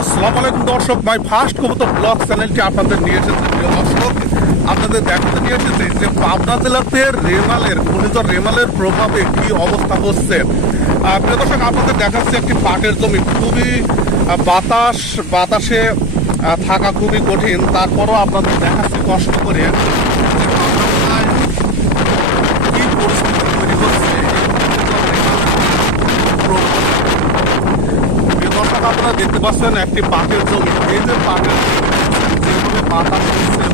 আসসালামু আলাইকুম দর্শক, মাই ফার্স্ট কবুতর ব্লগ চ্যানেলটি আপনাদের নিয়ে এসেছে। প্রিয় দর্শক, আপনাদের দেখাতে নিয়ে এসেছে যে পাবনা জেলাতে ঘূর্ণিঝড় রেমালের প্রভাবে কি অবস্থা হচ্ছে। প্রিয় দর্শক, আপনাদের দেখাচ্ছে একটি পাটের জমি, খুবই বাতাসে থাকা খুবই কঠিন। তারপরও আপনাদের দেখাচ্ছে কষ্ট করে কি পরিস্থিতি তৈরি হচ্ছে। আপনারা দেখতে পাচ্ছেন একটি পাটের জমি, এই যে পাটের যেভাবে বাতাস হচ্ছে,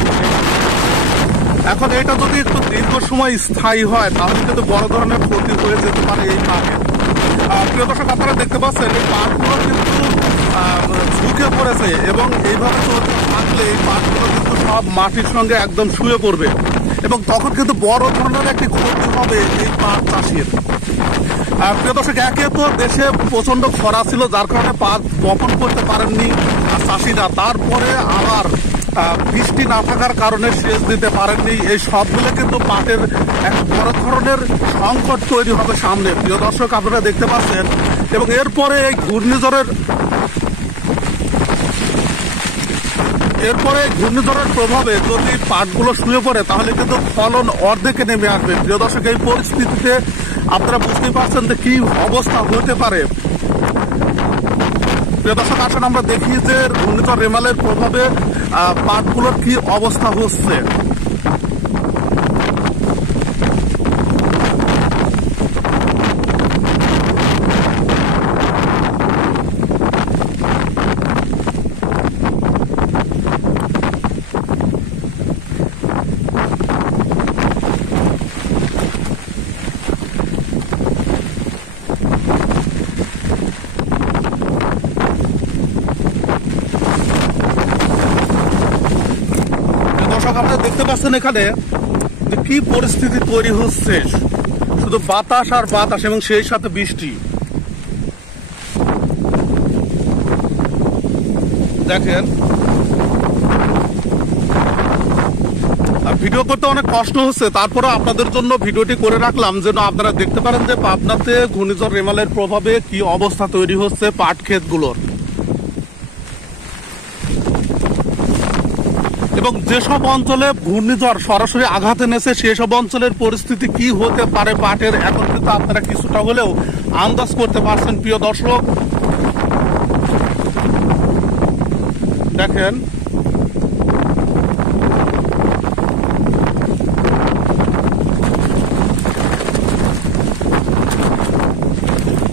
এখন এটা যদি একটু দীর্ঘ সময় স্থায়ী হয় তাহলে কিন্তু বড় ধরনের ক্ষতি হয়ে যেতে পারে এই পাটের। প্রিয় দর্শক, আপনারা দেখতে পাচ্ছেন এই পাটগুলো কিন্তু ঝুঁকে পড়েছে এবং এইভাবে চলতে থাকলে এই পাটগুলো কিন্তু সব মাটির সঙ্গে একদম শুয়ে পড়বে এবং তখন কিন্তু বড় ধরনের একটি ক্ষতি হবে এই পাট চাষের। প্রিয় দর্শক, একে তো দেশে প্রচন্ড খরা ছিল, যার কারণে পাট বপন করতে পারেননি চাষিরা। তারপরে আবার বৃষ্টি না থাকার কারণে সেচ দিতে পারেননি। এই সবগুলো কিন্তু পাটের এক বড় ধরনের সংকট তৈরি হবে সামনে। প্রিয় দর্শক, আপনারা দেখতে পাচ্ছেন এবং এরপরে এই ঘূর্ণিঝড়ের প্রভাবে যদি পাটগুলো শুয়ে পড়ে তাহলে কিন্তু ফলন অর্ধেকে নেমে আসবে। প্রিয় দর্শক, এই পরিস্থিতিতে আপনারা বুঝতেই পারছেন যে কি অবস্থা হতে পারে। প্রিয় দর্শক, আসলে আমরা দেখি যে ঘূর্ণিঝড় রেমালের প্রভাবে পাটগুলোর কি অবস্থা হচ্ছে। আপনারা দেখতে পাচ্ছেন এখানে যে কি পরিস্থিতি তৈরি হচ্ছে, শুধু বাতাস আর বাতাস এবং সেই সাথে বৃষ্টি। দেখেন, ভিডিও করতে অনেক কষ্ট হচ্ছে, তারপরে আপনাদের জন্য ভিডিওটি করে রাখলাম যেন আপনারা দেখতে পারেন যে পাবনাতে ঘূর্ণিঝড় রেমালের প্রভাবে কি অবস্থা তৈরি হচ্ছে পাট ক্ষেতগুলোর এবং যেসব অঞ্চলে ঘূর্ণিঝড় সরাসরি আঘাত এনেছে সেসব অঞ্চলের পরিস্থিতি কি হতে পারে পাটের, এখন কিন্তু আপনারা কিছুটা হলেও আন্দাজ করতে পারছেন। প্রিয় দর্শক, দেখেন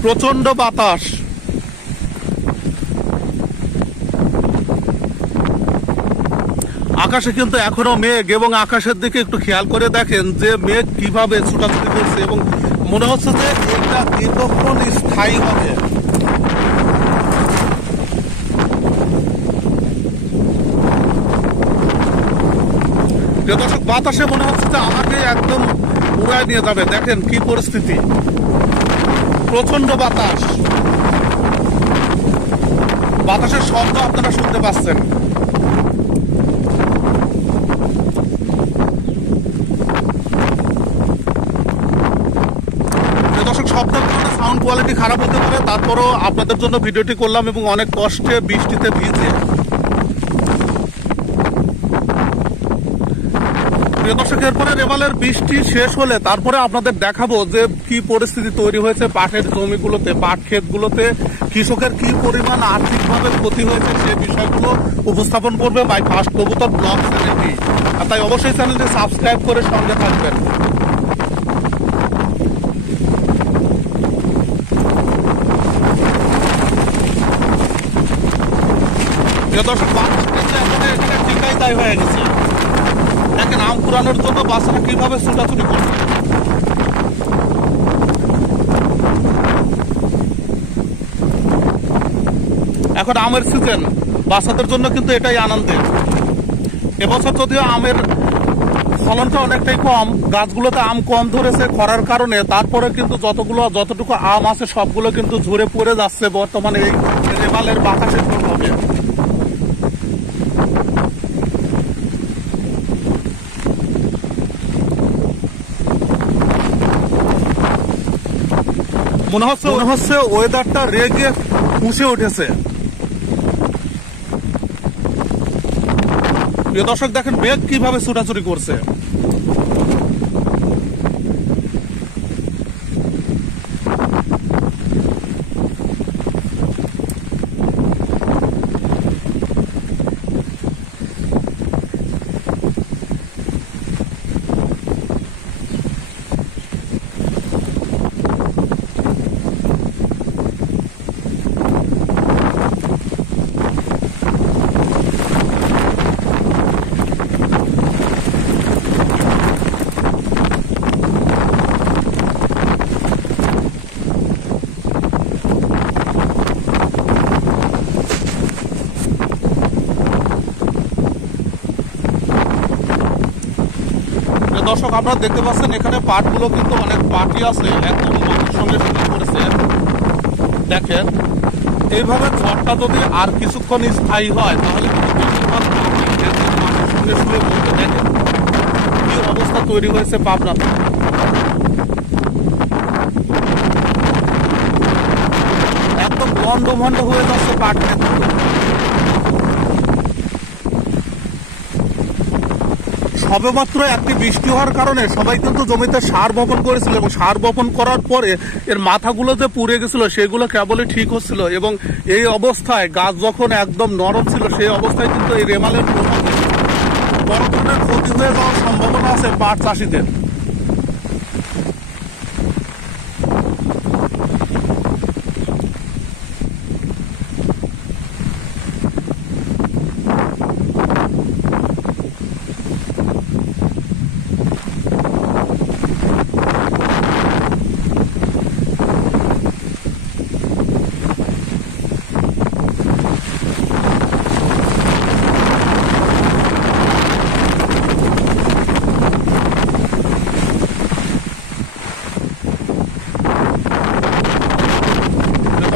প্রচন্ড বাতাস। আকাশে কিন্তু এখনো মেঘ এবং আকাশের দিকে একটু খেয়াল করে দেখেন যে মেঘ কিভাবে ছুটাছুটি করছে এবং মনে হচ্ছে যে এটা দীর্ঘক্ষণ স্থায়ী হবে। দর্শক, বাতাসে মনে হচ্ছে যে আমাকে একদম উড়ায় নিয়ে যাবে। দেখেন কি পরিস্থিতি, প্রচন্ড বাতাস, বাতাসের শব্দ আপনারা শুনতে পাচ্ছেন। শব্দের কারণে সাউন্ড কোয়ালিটি খারাপ হতে পারে, তারপরও আপনাদের জন্য ভিডিওটি করলাম এবং অনেক কষ্টে বৃষ্টিতে ভিজে। প্রিয় দর্শক, এরপরে রেমালের বৃষ্টি শেষ হলে তারপরে আপনাদের দেখাবো যে কি পরিস্থিতি তৈরি হয়েছে পাটের জমিগুলোতে, পাট ক্ষেতগুলোতে কৃষকের কি পরিমাণ আর্থিকভাবে ক্ষতি হয়েছে সে বিষয়গুলো উপস্থাপন করবে মাই ফার্স্ট কবুতর ব্লগ চ্যানেলটি। আর তাই অবশ্যই চ্যানেলটি সাবস্ক্রাইব করে সঙ্গে থাকবেন। দর্শক, এখানে টিকাই দায় হয়ে গেছে। দেখেন আম কুড়ানোর জন্য বাচ্চারা কিভাবে ছোটাছুটি করছে। এখন আমের সিজন, বাচ্চাদের জন্য কিন্তু এটাই আনন্দের। এবছর যদিও আমের ফলনটা অনেকটাই কম, গাছগুলোতে আম কম ধরেছে খরার কারণে, তারপরে কিন্তু যতটুকু আম আছে সবগুলো কিন্তু ঝরে পড়ে যাচ্ছে বর্তমানে এই রেমালের বাতাসের প্রভাবে। মনে হচ্ছে ওয়েদারটা রেগে ফুঁসে উঠেছে। প্রিয় দর্শক দেখেন মেঘ কিভাবে ছুটাছুটি করছে। দর্শক আপনারা দেখতে পাচ্ছেন এখানে পাটগুলো কিন্তু অনেক পাটি আছে, একদম মাটির সঙ্গে শুকিয়ে পড়েছে। দেখেন এইভাবে ঝড়টা যদি আর কিছুক্ষণ স্থায়ী হয় তাহলে কিন্তু বেশিরভাগ মাটির সঙ্গে শুয়ে পড়তে। দেখেন কি অবস্থা তৈরি হয়েছে পাবনাতে। একদম লন্ডভন্ড হয়ে যাচ্ছে পাট ক্ষেতগুলো। সবেমাত্র একটি বৃষ্টি হওয়ার কারণে সবাই কিন্তু জমিতে সার বপন করেছিল এবং সার বপন করার পরে এর মাথাগুলো যে পুড়ে গেছিল সেগুলো কেবলই ঠিক হচ্ছিল এবং এই অবস্থায় গাছ যখন একদম নরম ছিল সেই অবস্থায় কিন্তু এই রেমালের বড় ধরনের ক্ষতি হয়ে যাওয়ার সম্ভাবনা আছে পাট চাষিদের।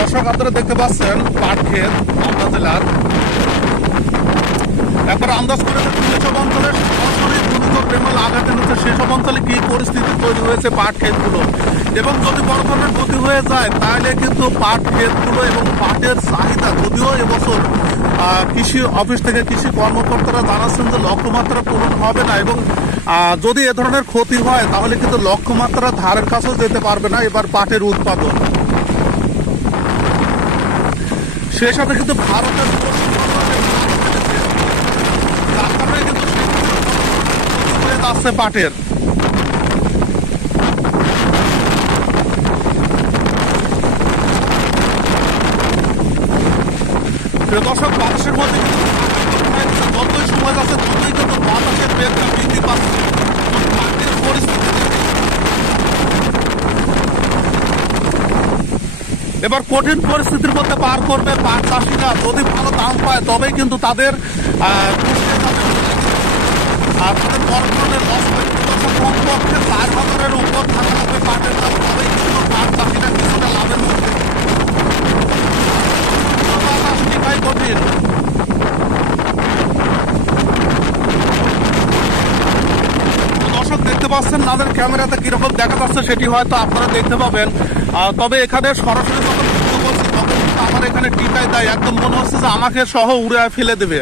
দর্শক আপনারা দেখতে পাচ্ছেন পাট ক্ষেত মালদা জেলার। একবার আন্দাজ করে যেসব অঞ্চলে সরাসরি গুরুতর রেমাল আঘাত এনেছে সেসব অঞ্চলে কি পরিস্থিতি তৈরি হয়েছে পাট ক্ষেতগুলো, এবং যদি বড় ধরনের ক্ষতি হয়ে যায় তাহলে কিন্তু পাট ক্ষেতগুলো এবং পাটের চাহিদা, যদিও এবছর কৃষি অফিস থেকে কৃষি কর্মকর্তারা জানাচ্ছেন যে লক্ষ্যমাত্রা পূরণ হবে না, এবং যদি এ ধরনের ক্ষতি হয় তাহলে কিন্তু লক্ষ্যমাত্রা ধারের কাছেও যেতে পারবে না এবার পাটের উৎপাদন। সেই সাথে কিন্তু ভারতের যার কারণে কিন্তু হয়ে যাচ্ছে পাটের। দর্শক বাতাসের মধ্যে যতই সময় যাচ্ছে ততই কিন্তু বাতাসের বেগটা বৃদ্ধি পাচ্ছে। পাটের পরিস্থিতি এবার কঠিন পরিস্থিতির মধ্যে পার করবে পাট চাষিরা। যদি ভালো দাম পায় তবেই কিন্তু তাদের বড় ধরনের লস হবে। কমপক্ষে 4,000-এর উপর থাকা হবে পাটের দাম, তবেই কিন্তু পাট চাষিরা কিছুটা লাভের মধ্যে। কঠিন দর্শক দেখতে পাচ্ছেন তাদের ক্যামেরাতে কিরকম দেখা যাচ্ছে সেটি হয়তো আপনারা দেখতে পাবেন। তবে এখানে সরাসরি যখন ভিডিও করছি তখন কিন্তু আমার এখানে টিকায় দেয়, একদম মনে হচ্ছে যে আমাকে সহ উড়ে ফেলে দেবে।